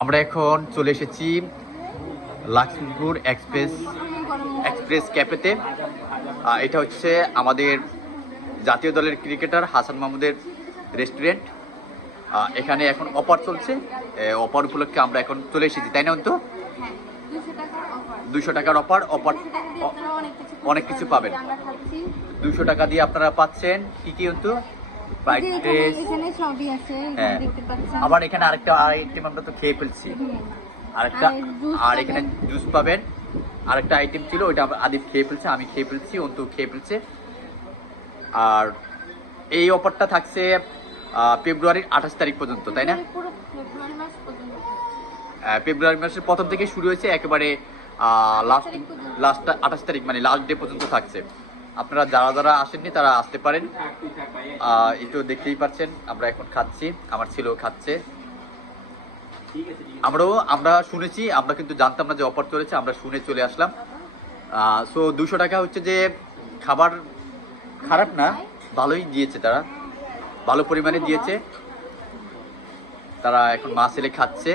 আমরা এখন চলে এসেছি লক্ষ্মীপুর এক্সপ্রেস এক্সপ্রেস ক্যাফেতে। এটা হচ্ছে আমাদের জাতীয় দলের ক্রিকেটার হাসান মাহমুদের রেস্টুরেন্ট। এখানে এখন অফার চলছে। অফার উপলক্ষে আমরা এখন চলে এসেছি তাই না তো হ্যাঁ, 200 টাকার দুশো টাকার অফার অফার 200 টাকা দিয়ে আপনারা অনেক কিছু পাবেন। দুশো টাকা দিয়ে আপনারা পাচ্ছেন। কি কি কিন্তু ফ্রাইড যে এখানে- রাইস এখানে সবই আছে, হ্যাঁ। দেখতে পাচ্ছেন। আবার এখানে আরেকটা আইটেম আমরা তো খেয়ে ফেলছি। আরেকটা আর। এখানে জুস পাবেন। আরেকটা আইটেম ছিল ওইটা আদিপ খেয়ে ফেলছে আমি খেয়ে ফেলছি অন্তু খেয়ে ফেলছে। আর এই অফারটা থাকছে ফেব্রুয়ারির আঠাশ তারিখ পর্যন্ত তাই না? ফেব্রুয়ারি মাসের প্রথম থেকে শুরু হয়েছে একেবারে লাস্ট লাস্ট আঠাশ তারিখ মানে লাস্ট ডে পর্যন্ত থাকছে। আপনারা যারা যারা আসেননি, তারা আসতে পারেন। একটু দেখতেই পাচ্ছেন, আমরা এখন খাচ্ছি। আমার ছেলেও খাচ্ছে। আমরাও, আমরা শুনেছি, আমরা কিন্তু জানতাম না যে অফার চলেছে, আমরা শুনে চলে আসলাম। সো দুশো টাকা হচ্ছে যে খাবার খারাপ না, ভালোই দিয়েছে তারা। ভালো পরিমাণে দিয়েছে। তারা এখন মা ছেলে খাচ্ছে।